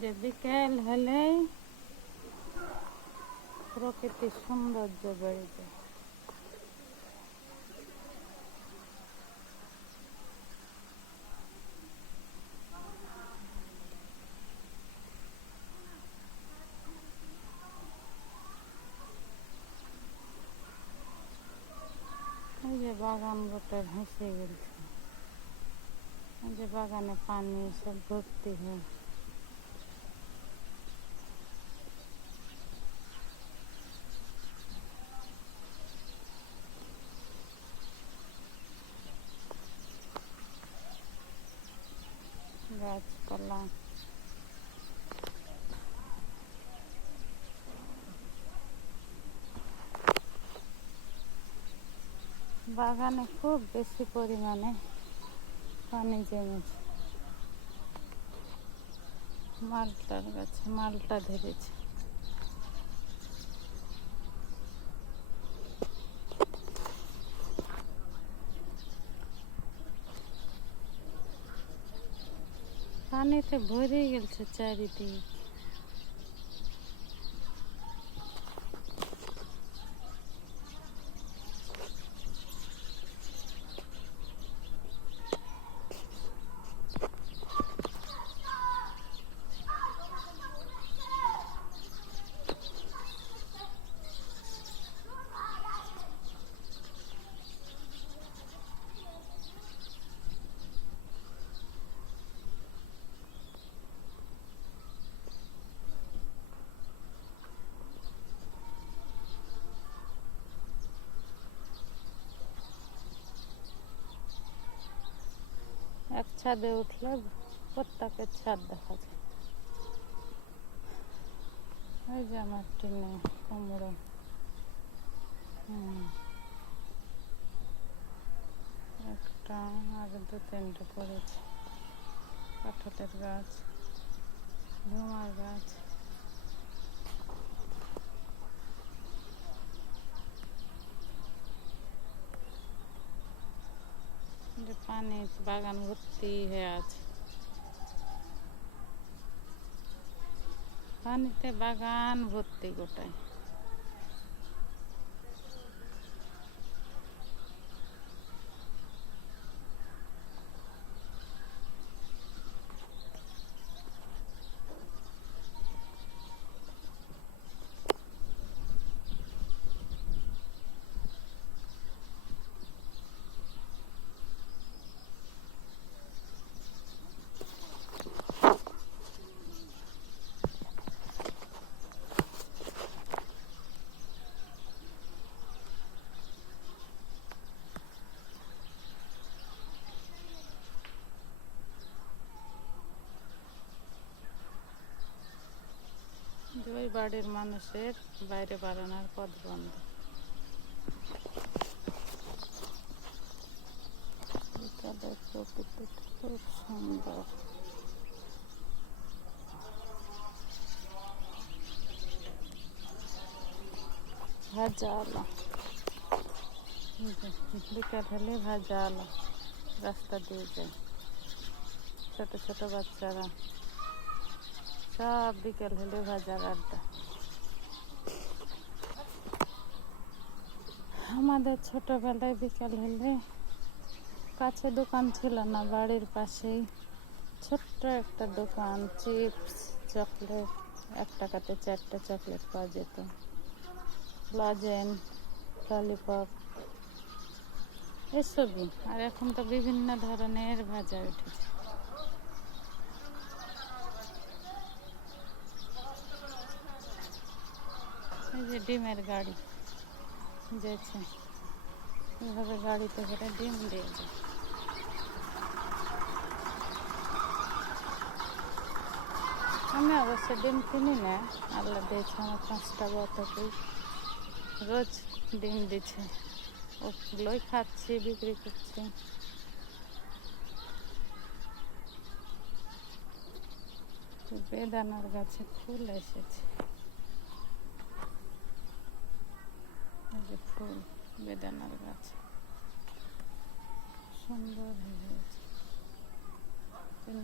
যে বিকেল হলেই প্রকৃতির সৌন্দর্য বেড়ে যায়। এই যে বাগান গোটা ভেসে গেছে, এই যে বাগানে পানি সব ভর্তি হয়ে গাছপালা। বাগানে খুব বেশি পরিমাণে পানি জমেছে। মালটার গাছে মালটা ধরেছে। পানিতে ভরে গেছে চারিদিকে। এক ছাদে উঠলে প্রত্যেকের ছাদ দেখা যায়। ওই যে আমার টিনে কুমড়ো, একটা আর দু তিনটে পড়েছে। কাঁঠালের গাছ, ধুমার গাছ। যে পানি বাগান ভর্তি হয়ে আছে, পানিতে বাগান ভর্তি গোটায়। ওই বাড়ির মানুষের বাইরে বাড়ানোর পথ বন্ধ। বিকালের প্রকৃতি খুব সুন্দর। ভাজা আলো, বিকাল হলে ভাজা আলো রাস্তা দিয়ে যায়। ছোট ছোট বাচ্চারা সব বিকেল হলে ভাজার আড্ডা। আমাদের ছোটবেলায় বিকেল হলে কাছে দোকান ছিল না, বাড়ির পাশেই ছোট্ট একটা দোকান, চিপস চকলেট, 1 টাকাতে 4টা চকলেট পাওয়া যেত, লজেন্স, ললিপপ এসবই। আর এখন তো বিভিন্ন ধরনের ভাজা উঠেছে। এই যে ডিমের গাড়ি যেছে, এভাবে গাড়িতে করে ডিম দিয়ে যায়। আমি অবশ্য ডিম কিনি না, আল্লাহ দিয়েছে আমার 5টা বতকেই রোজ ডিম দিচ্ছে, ওগুলোই খাচ্ছি, বিক্রি করছি। বেদানার গাছে ফুল এসেছে, এই যে ফুল বেদানার গাছ সুন্দর হয়ে গেছে।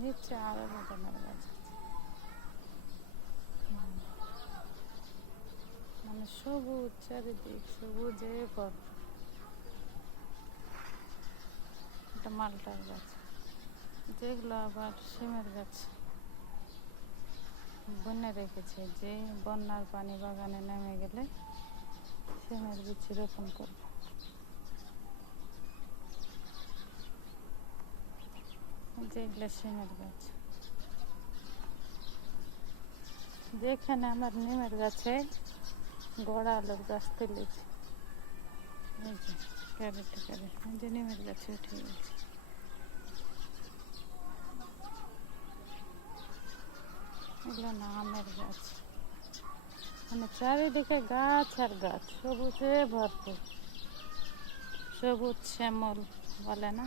নিচে আরো বেদানার গাছ আছে। সবুজ, চারিদিক সবুজে ভরপুর। এটা মালটার গাছ, যেগুলো আবার সিমের গাছ বন্যা রেখেছে, যে বন্যার পানি বাগানে নেমে গেলে সিমের বীজ রোপণ করবে। যেগুলো সিমের গাছ, যেখানে আমার নিমের গাছে গোড়া আলুর গাছ তুলেছি, এই যে ক্যারেটে ক্যারেট, এই যে নিমের গাছে উঠে গেছে। এগুলো না আমের গাছ, মানে চারিদিকে গাছ আর গাছ, সবুজে ভরপুর। সবুজ শ্যামল বলে না।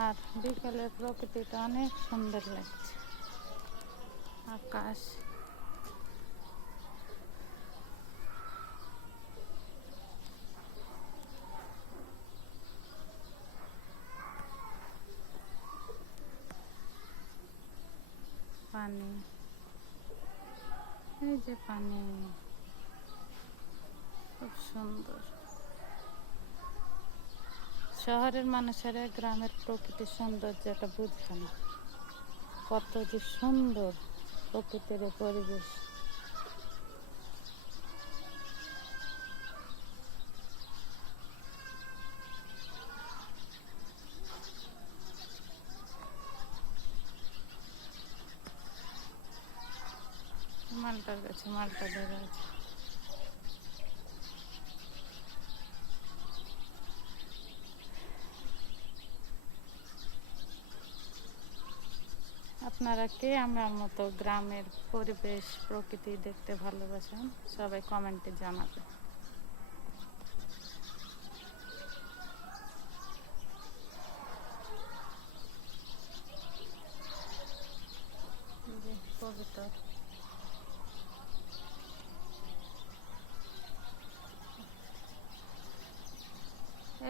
আর বিকালের প্রকৃতিটা অনেক সুন্দর লাগছে। আকাশ, পানি, এই যে পানি, খুব সুন্দর। শহরের মানুষেরা গ্রামের প্রকৃতির সৌন্দর্যটা বুঝবে না, কত যে সুন্দর প্রকৃতির পরিবেশ। মালটার গাছে মালটা ধরে আছে। আপনারা কে আমার মতো গ্রামের পরিবেশ প্রকৃতি দেখতে ভালোবাসেন, সবাই কমেন্টে জানাবেন। কবুতর,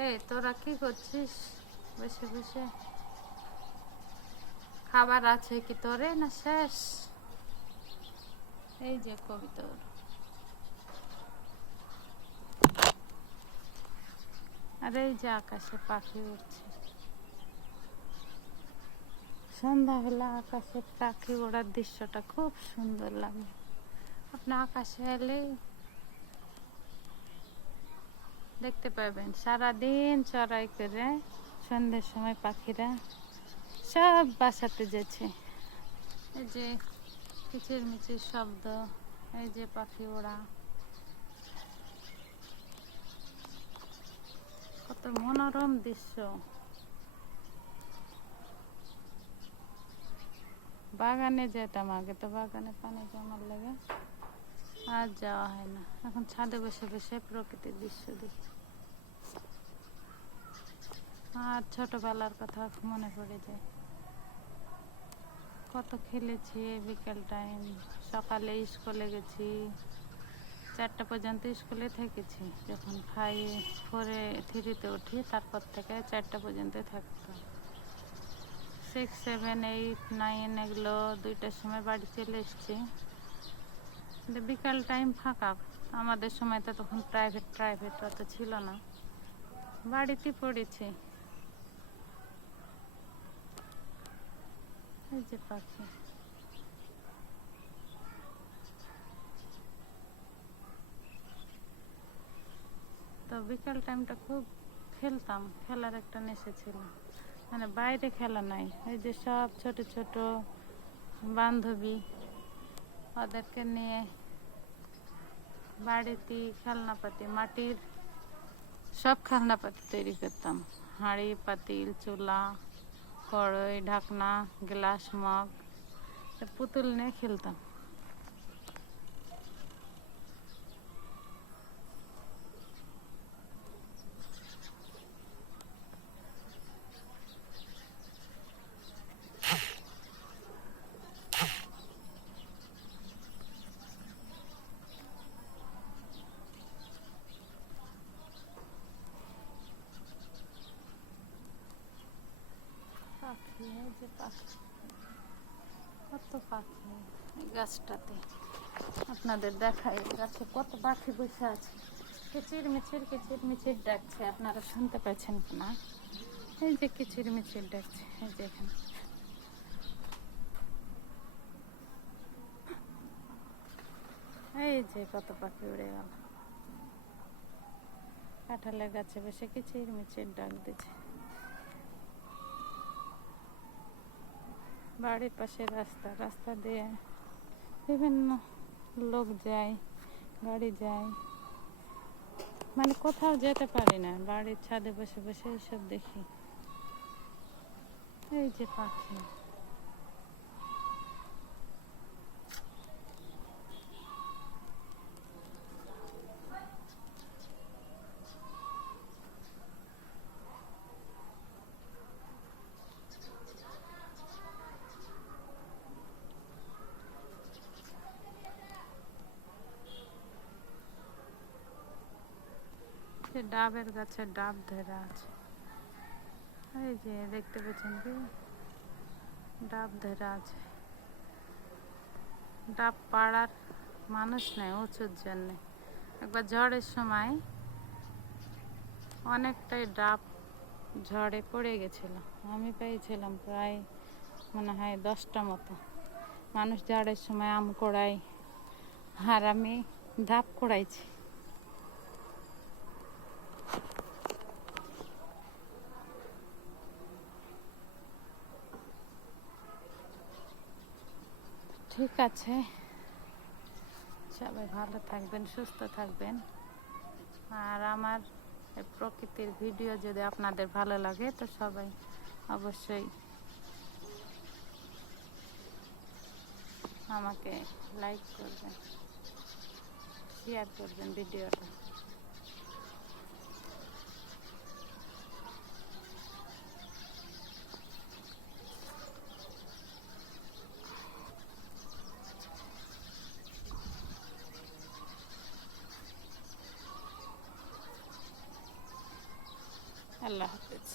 এই তোরা কি করছিস বসে বসে? খাবার আছে কি তোরে, না শেষ? এই যে কবুতর, আর এই যে আকাশে পাখি উঠছে। সন্ধ্যা হলে আকাশে পাখি ওড়ার দৃশ্যটা খুব সুন্দর লাগে। আপনি আকাশে এলে দেখতে পাবেন, সারাদিন চড়াই করে সন্ধ্যের সময় পাখিরা সব বাসাতে যাচ্ছে। এই যে কিচিরমিচির শব্দ, এই যে পাখি ওড়া, কত মনোরম দৃশ্য। বাগানে যেতাম আগে, তো বাগানে পানি জমার লাগে আর যাওয়া হয় না। এখন ছাদে বসে বসে প্রকৃতির দৃশ্য দেখি। আর ছোটবেলার কথা মনে পড়ে যায়, কত খেলেছি বিকেল টাইম। সকালে স্কুলে গেছি, 4টা পর্যন্ত স্কুলে থেকেছি। যখন 3তে উঠি, তারপর থেকে 4টা পর্যন্ত থাকতাম। 6, 7, 8, 9 এগুলো 2টার সময় বাড়ি চলে এসছি। বিকাল টাইম ফাঁকা, আমাদের সময় তো তখন প্রাইভেট অত ছিল না, বাড়িতে পড়েছি। এই যে পাখি, তো বিকাল টাইমটা খুব খেলতাম, খেলার একটা নেশা ছিল। মানে বাইরে খেলা নাই, এই যে সব ছোট ছোট বান্ধবী, ওদেরকে নিয়ে বাড়িতে খেলনাপাতি, মাটির সব খেলনাপাতি তৈরি করতাম। হাঁড়ি, পাতিল, চুলা, কড়াই, ঢাকনা, গ্লাস, মগ, পুতুল নিয়ে খেলতাম। পাখি, এই যে পাখি, কত পাখি এই গাছটাতে, আপনাদের দেখাই গাছে কত পাখি বসে আছে। কিচিরমিচির ডাকছে, আপনারা শুনতে পাচ্ছেন না? এই যে কিচিরমিচির ডাকছে, এই যে এখানে। এই যে কত পাখি উড়ে গেল, কাঁঠালের গাছে বসে কিচিরমিচির ডাক দিচ্ছে। বাড়ির পাশে রাস্তা দিয়ে বিভিন্ন লোক যায়, গাড়ি যায়, মানে কোথাও যেতে পারি না, বাড়ির ছাদে বসে বসে এইসব দেখি। এই যে পাখি, ডাবের গাছে ডাব ধরে আছে। এই যে দেখতে পাচ্ছেন কি, ডাব ধরে আছে। ডাব পাড়ার মানুষ নেই উঁচুর জন্য। একবার ঝড়ের সময় অনেকটাই ডাব ঝড়ে পড়ে গেছিল, আমি পেয়েছিলাম প্রায় মনে হয় 10টা মতো। মানুষ ঝড়ের সময় আম কোড়ায়, আর আমি ডাব কোড়াইছি। ঠিক আছে, সবাই ভালো থাকবেন, সুস্থ থাকবেন। আর আমার প্রকৃতির ভিডিও যদি আপনাদের ভালো লাগে তো সবাই অবশ্যই আমাকে লাইক করবেন, শেয়ার করবেন ভিডিওটা। আল্লাহ হাফেজ।